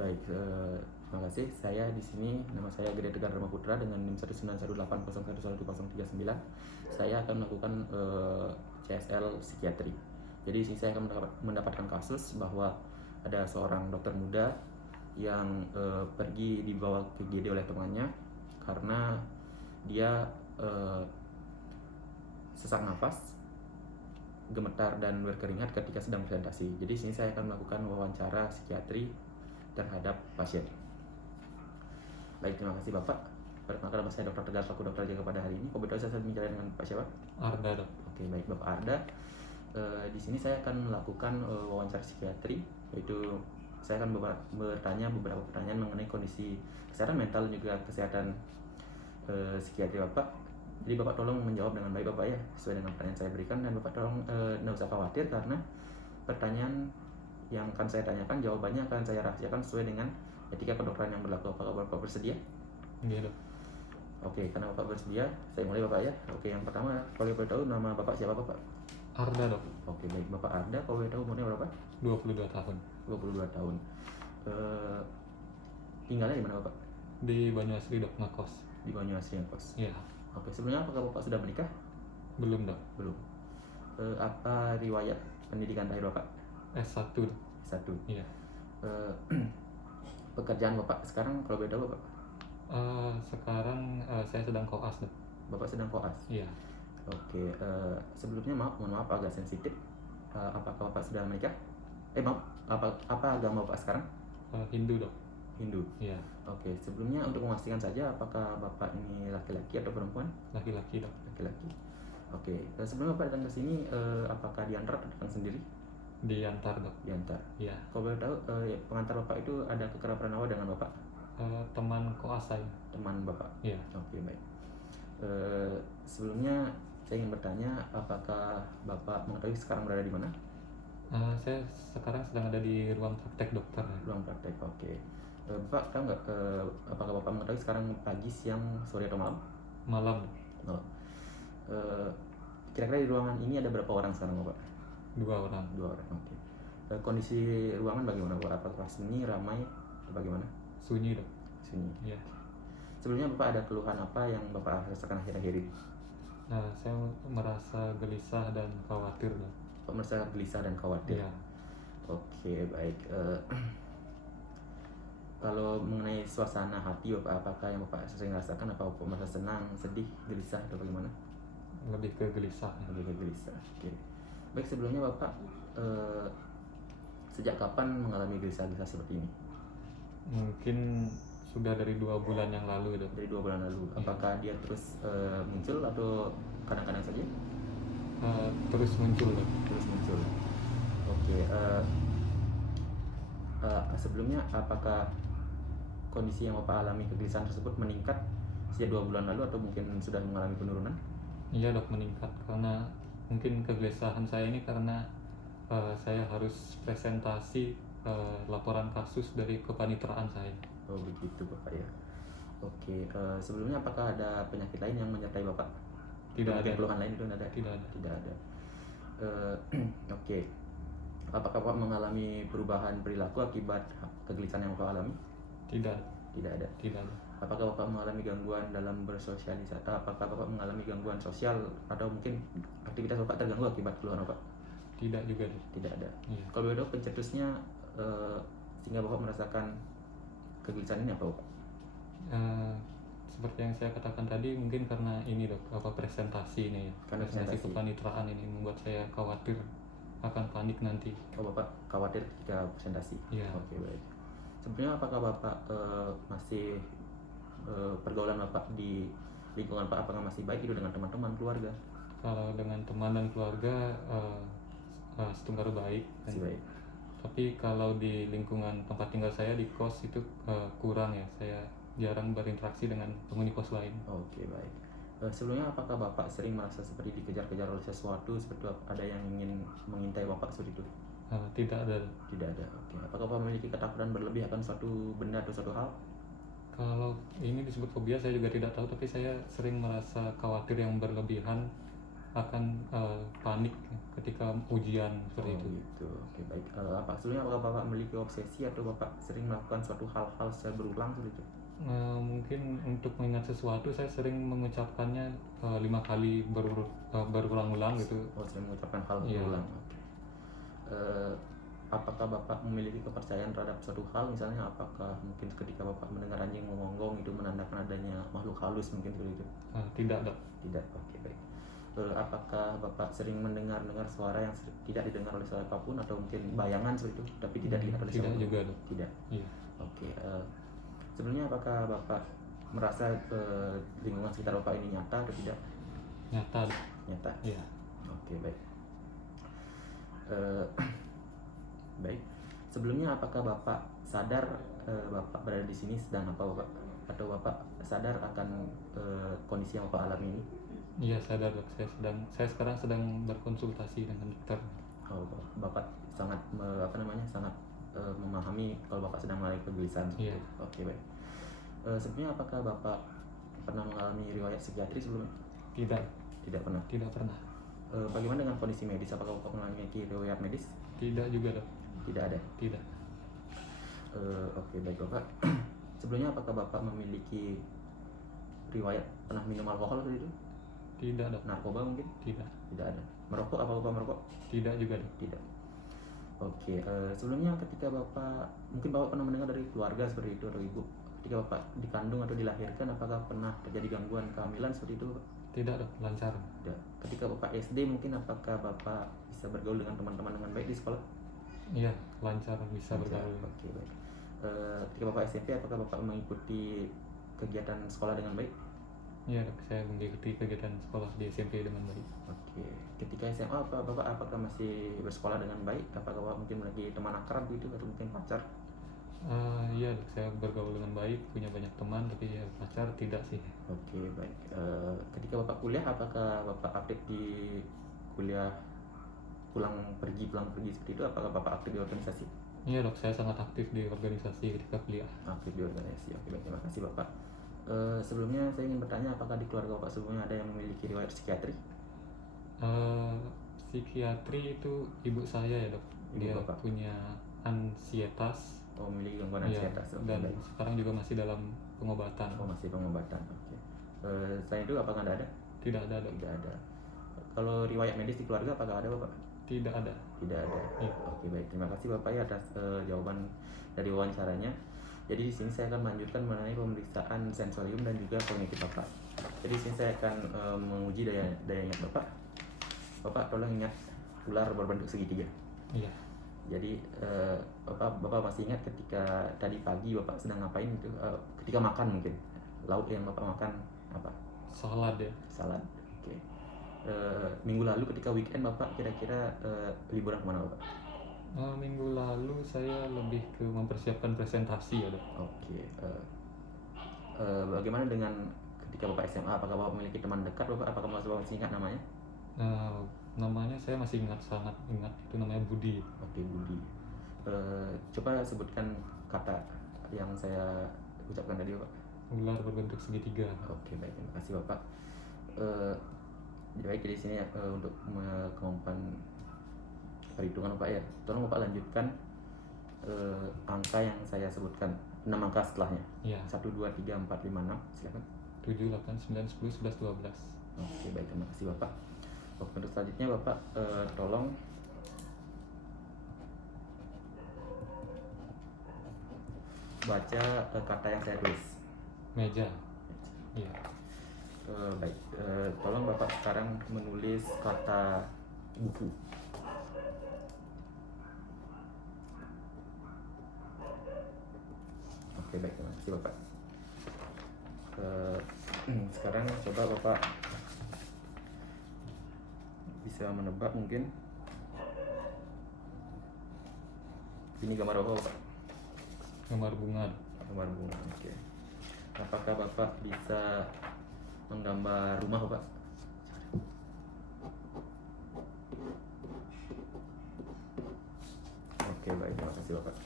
Baik, terima kasih. Saya di sini, nama saya Gede Tegar Dharma Putra dengan NIM 19180111039. Saya akan melakukan CSL psikiatri. Jadi di sini saya akan mendapatkan kasus bahwa ada seorang dokter muda yang pergi dibawa ke GD oleh temannya karena dia sesak nafas, gemetar dan berkeringat ketika sedang presentasi. Jadi di sini saya akan melakukan wawancara psikiatri terhadap pasien. Baik, terima kasih Bapak. Perkenalkan, nama saya Dr. Tegar selaku dokter jaga pada hari ini. Kok betul saya bicara dengan Pak siapa? Arda, Dok. Oke, baik Bapak Arda. Di sini saya akan melakukan wawancara psikiatri, yaitu saya akan bertanya beberapa pertanyaan mengenai kondisi kesehatan mental dan juga kesehatan psikiatri Bapak. Jadi Bapak tolong menjawab dengan baik Bapak ya, sesuai dengan pertanyaan saya berikan, dan Bapak tolong tidak usah khawatir karena pertanyaan yang akan saya tanyakan jawabannya akan saya rahasiakan sesuai dengan etika kedokteran yang berlaku. Apakah Bapak bersedia? Iya, Dok. Oke, karena Bapak bersedia, saya mulai Bapak ya. Oke, yang pertama, kalau boleh tahu nama Bapak siapa Bapak? Arda, Dok. Oke, baik Bapak Arda, kalau boleh tahu umurnya berapa? 22 tahun. 22 tahun. Tinggalnya di mana Bapak? Di Banyuasri, Dok, ngekos. Di Banyuasin kos. Iya. Oke, sebelumnya apakah Bapak sudah menikah? Belum, Dok. Belum. Apa riwayat pendidikan terakhir Bapak? S1, Dok. S1. Iya. Pekerjaan Bapak sekarang kalau boleh tahu Bapak? Sekarang saya sedang koas, Dok. Bapak sedang koas? Iya. Oke, sebelumnya mohon maaf agak sensitif. Apakah Bapak sudah menikah? Maaf, apa agama Bapak sekarang? Hindu, Dok. Hindu. Iya. Oke, sebelumnya untuk memastikan saja apakah Bapak ini laki-laki atau perempuan? Laki-laki, Dok. Laki-laki. Oke, sebelum Bapak datang ke sini, apakah diantar atau datang sendiri? Diantar, Dok. Diantar. Iya. Kalau boleh tahu, pengantar Bapak itu ada kekerabatan awal dengan Bapak? Teman koas saya. Teman Bapak? Iya. Oke, baik. Sebelumnya saya ingin bertanya, apakah Bapak mengetahui sekarang berada di mana? Saya sekarang sedang ada di ruang praktek dokter. Ruang praktek, oke. Bapak tahu nggak, apakah Bapak mengetahui sekarang pagi, siang, sore atau malam? Malam, Dok. Malam. Kira-kira di ruangan ini ada berapa orang sekarang Bapak? 2 orang. 2 orang, oke. Kondisi ruangan bagaimana Bapak? Apakah sunyi, ramai, atau bagaimana? Sunyi, Dok. Sunyi. Iya. Sebelumnya Bapak ada keluhan apa yang Bapak rasakan akhir-akhir ini? Saya merasa gelisah dan khawatir, Dok. Bapak merasa gelisah dan khawatir? Iya. Oke, baik. Kalau mengenai suasana hati Bapak, apakah yang Bapak sering rasakan? Apa Bapak merasa senang, sedih, gelisah, atau bagaimana? Lebih ke gelisah. Lebih ke gelisah, oke. Baik, sebelumnya Bapak sejak kapan mengalami gelisah-gelisah seperti ini? Mungkin sudah dari 2 bulan yang lalu, Dok. Dari 2 bulan lalu. Apakah dia terus muncul atau kadang-kadang saja? Terus muncul, Dok. Terus muncul. Oke. Sebelumnya apakah kondisi yang Bapak alami kegelisahan tersebut meningkat sejak 2 bulan lalu atau mungkin sudah mengalami penurunan? Iya, Dok, meningkat karena mungkin kegelisahan saya ini karena saya harus presentasi laporan kasus dari kepanitraan saya. Oh begitu Bapak ya. Oke, sebelumnya apakah ada penyakit lain yang menyertai Bapak? Tidak ada. Keluhan lain itu ada? Tidak ada. Tidak ada. Oke. Apakah Bapak mengalami perubahan perilaku akibat kegelisahan yang Bapak alami? Tidak. Tidak ada. Tidak ada. Apakah Bapak mengalami gangguan dalam bersosialisasi? Apakah Bapak mengalami gangguan sosial atau mungkin aktivitas Bapak terganggu akibat keluhan Bapak? Tidak juga, Dok. Tidak ada. Iya. Kalau boleh tahu pencetusnya sehingga Bapak merasakan kegelisahan ini apa Bapak? Seperti yang saya katakan tadi, mungkin karena ini, Dok, presentasi ini ya. Karena presentasi. Kepanitraan ini membuat saya khawatir akan panik nanti. Oh, Bapak khawatir ketika presentasi? Iya. Oke, baik. Sebenarnya apakah Bapak masih pergaulan Bapak di lingkungan Bapak apakah masih baik itu dengan teman-teman, keluarga? Kalau dengan teman dan keluarga setunggal baik. Masih baik. Tapi kalau di lingkungan tempat tinggal saya di kos itu kurang ya. Saya jarang berinteraksi dengan penghuni kos lain. Oke, baik. Sebelumnya apakah Bapak sering merasa seperti dikejar-kejar oleh sesuatu, seperti ada yang ingin mengintai Bapak seperti itu? Tidak ada. Tidak ada. Oke. Apakah Bapak memiliki ketakutan berlebih akan suatu benda atau suatu hal? Kalau ini disebut fobia saya juga tidak tahu, tapi saya sering merasa khawatir yang berlebihan akan panik ketika ujian seperti itu. Gitu. Oke, baik. Apa sebelumnya apakah Bapak memiliki obsesi atau Bapak sering melakukan suatu hal-hal secara berulang seperti itu? Mungkin untuk mengingat sesuatu saya sering mengucapkannya 5 kali berulang-ulang gitu. Sering mengucapkan hal Iya. berulang. Oke. Apakah Bapak memiliki kepercayaan terhadap suatu hal, misalnya apakah mungkin ketika Bapak mendengar anjing mengonggong itu menandakan adanya makhluk halus mungkin seperti itu? Tidak, Dok. Tidak. Oke, baik. Apakah Bapak sering mendengar suara yang tidak didengar oleh siapapun atau mungkin bayangan seperti itu tapi tidak dilihat oleh Tidak siapapun? juga, Dok. Tidak. Iya. Oke. Sebelumnya apakah Bapak merasa lingkungan sekitar Bapak ini nyata atau tidak? Nyata, Dok. Nyata. Iya. Oke, baik. Baik. Sebelumnya apakah Bapak sadar Bapak berada di sini sedang apa Bapak? Atau Bapak sadar akan kondisi yang Bapak alami ini? Iya, sadar, Dok. Saya sekarang sedang berkonsultasi dengan dokter. Bapak sangat sangat memahami kalau Bapak sedang mengalami kegelisahan. Iya. Oke, baik. Sebelumnya apakah Bapak pernah mengalami riwayat psikiatri sebelumnya? Tidak. Tidak pernah. Tidak pernah. Bagaimana dengan kondisi medis? Apakah Bapak mengalami riwayat medis? Tidak juga, Dok. Tidak ada. Tidak. Oke, baik Bapak. Sebelumnya apakah Bapak memiliki riwayat pernah minum alkohol seperti itu? Tidak, Dok. Narkoba mungkin? Tidak. Tidak ada. Merokok? Apa Bapak merokok? Tidak juga, Dok. Tidak. Oke. Sebelumnya ketika Bapak mungkin Bapak pernah mendengar dari keluarga seperti itu atau ibu, ketika Bapak dikandung atau dilahirkan apakah pernah terjadi gangguan kehamilan seperti itu Bapak? Tidak, Dok. Lancar. Tidak. Ketika Bapak SD mungkin apakah Bapak bisa bergaul dengan teman-teman dengan baik di sekolah? Iya, lancar, bisa bergaul. Oke, baik. Ketika Bapak SMP apakah Bapak mengikuti kegiatan sekolah dengan baik? Iya, Dok. Saya mengikuti kegiatan sekolah di SMP dengan baik. Oke. Ketika SMA Bapak apakah masih bersekolah dengan baik? Apakah Bapak mungkin memiliki teman akrab gitu atau mungkin pacar? Iya, Dok. Saya bergaul dengan baik, punya banyak teman, tapi ya pacar tidak sih. Oke, baik. Ketika Bapak kuliah apakah Bapak aktif di kuliah pulang pergi seperti itu? Apakah Bapak aktif di organisasi? Iya, Dok. Saya sangat aktif di organisasi ketika kuliah. Aktif di organisasi. Oke, baik. Terima kasih Bapak. Sebelumnya saya ingin bertanya apakah di keluarga Bapak sebelumnya ada yang memiliki riwayat psikiatri? Psikiatri itu ibu saya ya, Dok. Ibu Dia Bapak? punya ansietas. Memiliki gangguan Iya, ansietas. Oke, dan baik. sekarang juga masih dalam pengobatan. Masih pengobatan. Oke. Selain itu apakah Anda ada? Tidak ada, Dok. Tidak ada. Kalau riwayat medis di keluarga apakah ada Bapak? Tidak ada. Tidak ada. Iya. Oke, baik. Terima kasih Bapak ya atas jawaban dari wawancaranya. Jadi di sini saya akan melanjutkan mengenai pemeriksaan sensorium dan juga kognitif Bapak. Jadi di sini saya akan menguji daya ingat Bapak. Bapak tolong ingat ular berbentuk segitiga. Iya. Jadi Bapak masih ingat ketika tadi pagi Bapak sedang ngapain itu? Ketika makan mungkin. Lauk yang Bapak makan apa? Salad ya. Salad. Oke. Minggu lalu ketika weekend Bapak kira-kira liburan kemana Bapak? Minggu lalu saya lebih ke mempersiapkan presentasi ya, Dok. Oke. Bagaimana dengan ketika Bapak SMA? Apakah Bapak memiliki teman dekat Bapak? Apakah Bapak masih ingat namanya? Namanya saya masih ingat, sangat ingat. Itu namanya Budi. Oke, Budi. Coba sebutkan kata yang saya ucapkan tadi Bapak. Ular berbentuk segitiga. Oke, baik. Terima kasih Bapak. Baik, jadi sini untuk kemampuan perhitungan Bapak ya. Tolong Bapak lanjutkan angka yang saya sebutkan, 6 angka setelahnya. Iya. 1, 2, 3, 4, 5, 6. Silakan. 7, 8, 9, 10, 11, 12. Oke, baik. Terima kasih Bapak. Oke, untuk selanjutnya Bapak tolong baca kata yang saya tulis. Meja. Iya. Baik. Tolong Bapak sekarang menulis kata buku. Oke, baik. Terima kasih Bapak. Sekarang coba Bapak bisa menebak mungkin. Ini gambar apa Bapak? Gambar bunga. Gambar bunga. Oke. Apakah Bapak bisa menggambar rumah Bapak? Oke, baik. Terima kasih Bapak.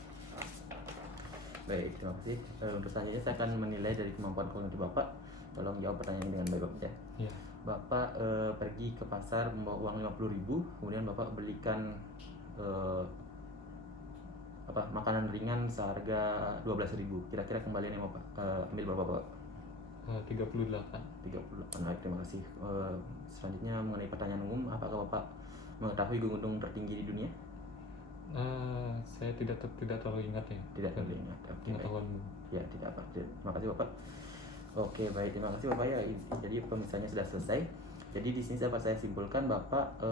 Baik, terima kasih. Untuk selanjutnya saya akan menilai dari kemampuan kognitif Bapak. Tolong jawab pertanyaan ini dengan baik Bapak ya. Iya. Bapak pergi ke pasar membawa uang 50.000, kemudian Bapak belikan makanan ringan seharga 12.000. Kira-kira kembalian yang Bapak ambil berapa, Bapak? 38. 38. Baik, terima kasih. Selanjutnya mengenai pertanyaan umum, apakah Bapak mengetahui gunung tertinggi di dunia? Saya tidak terlalu ingat ya. Tidak terlalu ingat. Oke, baik. Pengetahuanmu. Ya, tidak apa. Terima kasih, Bapak. Oke, baik, terima kasih, Bapak ya. Jadi pemirsaannya sudah selesai. Jadi di sini dapat saya simpulkan Bapak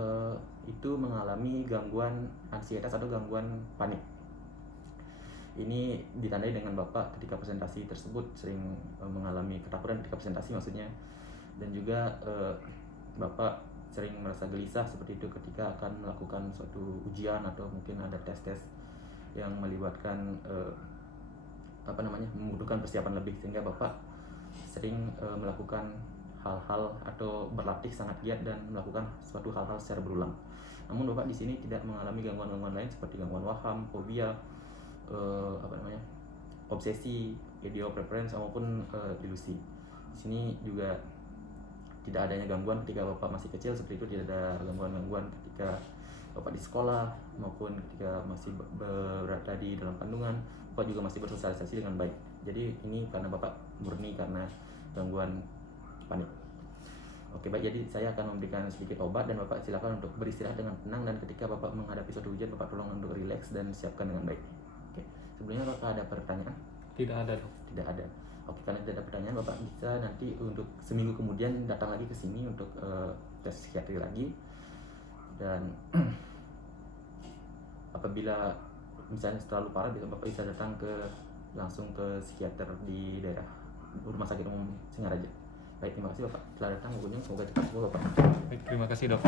itu mengalami gangguan ansietas atau gangguan panik. Ini ditandai dengan Bapak ketika presentasi tersebut sering mengalami ketakutan ketika presentasi maksudnya, dan juga Bapak sering merasa gelisah seperti itu ketika akan melakukan suatu ujian atau mungkin ada tes-tes yang melibatkan membutuhkan persiapan lebih, sehingga Bapak sering melakukan hal-hal atau berlatih sangat giat dan melakukan suatu hal-hal secara berulang. Namun Bapak di sini tidak mengalami gangguan-gangguan lain seperti gangguan waham, fobia, obsesi, video preference maupun ilusi. Di sini juga tidak adanya gangguan ketika Bapak masih kecil seperti itu, tidak ada gangguan-gangguan ketika Bapak di sekolah maupun ketika masih berada di dalam kandungan. Bapak juga masih bersosialisasi dengan baik. Jadi ini karena Bapak murni karena gangguan panik. Oke, baik, jadi saya akan memberikan sedikit obat dan Bapak silakan untuk beristirahat dengan tenang, dan ketika Bapak menghadapi suatu ujian Bapak tolong untuk rileks dan siapkan dengan baik. Oke, sebelumnya Bapak ada pertanyaan? Tidak ada, Dok. Tidak ada. Oke, karena tidak ada pertanyaan, Bapak bisa nanti untuk seminggu kemudian datang lagi ke sini untuk tes psikiatri lagi. Dan apabila misalnya terlalu parah, Bapak bisa datang langsung ke psikiater di daerah Rumah Sakit Umum Singaraja. Baik, terima kasih Bapak telah datang. Semoga cepat sembuh, Bapak. Baik, terima kasih, Dok.